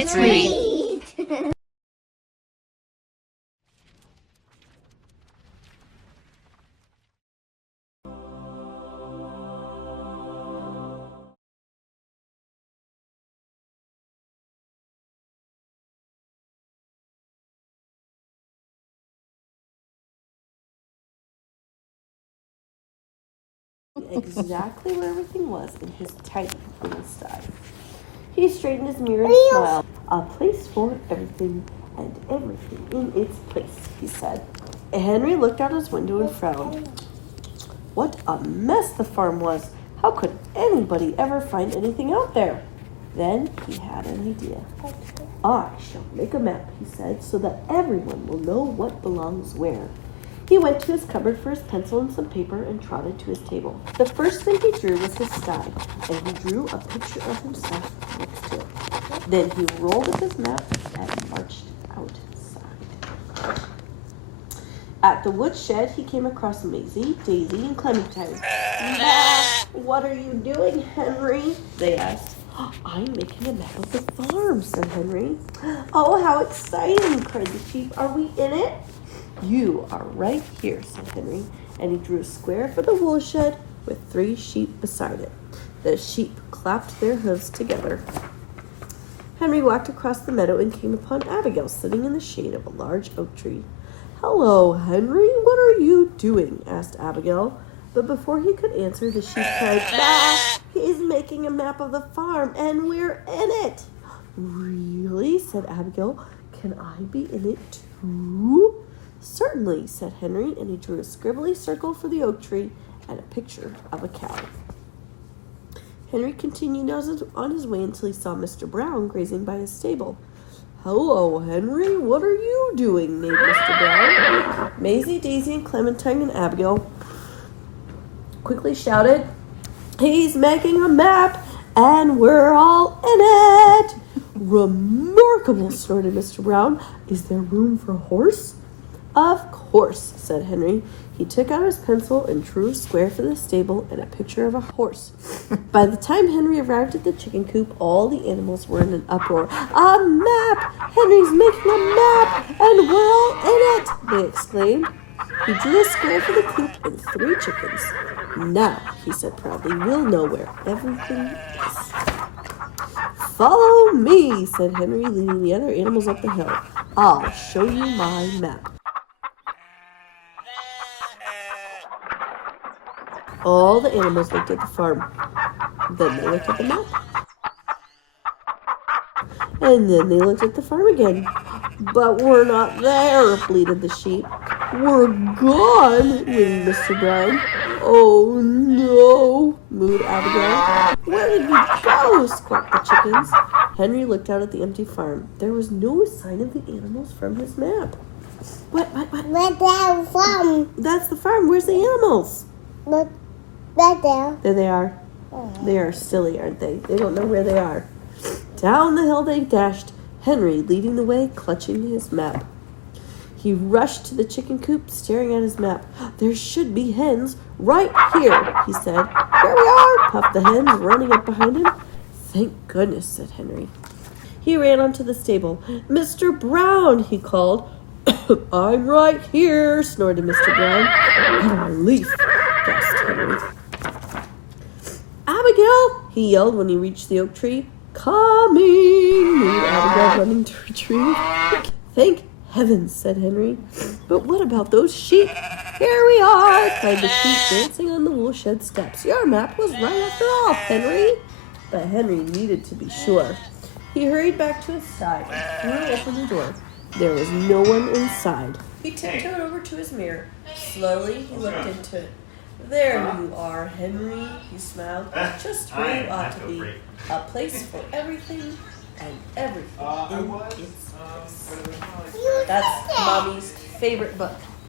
Let's read. Exactly where everything was in his tiny little sty. He straightened his mirror and smiled. A place for everything and everything in its place, he said. Henry looked out his window and frowned. What a mess the farm was! How could anybody ever find anything out there? Then he had an idea. I shall make a map, he said, so that everyone will know what belongs where. He went to his cupboard for his pencil and some paper and trotted to his table. The first thing he drew was his sty, and he drew a picture of himself next to it. Then he rolled up his map and marched outside. At the woodshed, he came across Maisie, Daisy, and Clementine. What are you doing, Henry? They asked. I'm making a map of the farm, said Henry. Oh, how exciting, cried the sheep. Are we in it? You are right here, said Henry, and he drew a square for the woolshed with 3 sheep beside it. The sheep clapped their hooves together. Henry walked across the meadow and came upon Abigail sitting in the shade of a large oak tree. Hello, Henry, what are you doing? Asked Abigail. But before he could answer, the sheep cried, Bah! He's making a map of the farm, and we're in it. Really? Said Abigail. Can I be in it too? Certainly, said Henry, and he drew a scribbly circle for the oak tree and a picture of a cow. Henry continued on his way until he saw Mr. Brown grazing by his stable. Hello, Henry, what are you doing? Neighed Mr. Brown. Maisie, Daisy, and Clementine and Abigail quickly shouted, He's making a map, and we're all in it. Remarkable, snorted Mr. Brown. Is there room for a horse? Of course, said Henry. He took out his pencil and drew a square for the stable and a picture of a horse. By the time Henry arrived at the chicken coop, all the animals were in an uproar. A map! Henry's making a map, and we're all in it! They exclaimed. He drew a square for the coop and 3 chickens. Now, he said proudly, we'll know where everything is. Follow me, said Henry, leading the other animals up the hill. I'll show you my map. All the animals looked at the farm. Then they looked at the map. And then they looked at the farm again. But we're not there, bleated the sheep. We're gone, whined Mr. Brown. Oh, no, mooed Abigail. Where did we go? Squawked the chickens. Henry looked out at the empty farm. There was no sign of the animals from his map. What? Where's the farm? That's the farm. Where's the animals? Look, right there. There they are. They are silly, aren't they? They don't know where they are. Down the hill they dashed, Henry leading the way, clutching his map. He rushed to the chicken coop, staring at his map. There should be hens right here, he said. Here we are, puffed the hens, running up behind him. Thank goodness, said Henry. He ran onto the stable. Mr. Brown, he called. I'm right here, snorted Mr. Brown. What a relief, gasped Henry. Abigail, he yelled when he reached the oak tree. Coming, mooed Abigail, running to retrieve. Thank heavens, said Henry. But what about those sheep? Here we are, cried the sheep, dancing on the woolshed steps. Your map was right after all, Henry. But Henry needed to be sure. He hurried back to his side and threw open the door. There was no one inside. He tiptoed over to his mirror. Slowly, he looked into it. There you are, Henry, he smiled. Just where you ought to be. A place for everything and everything in its place. That's Mommy's favorite book.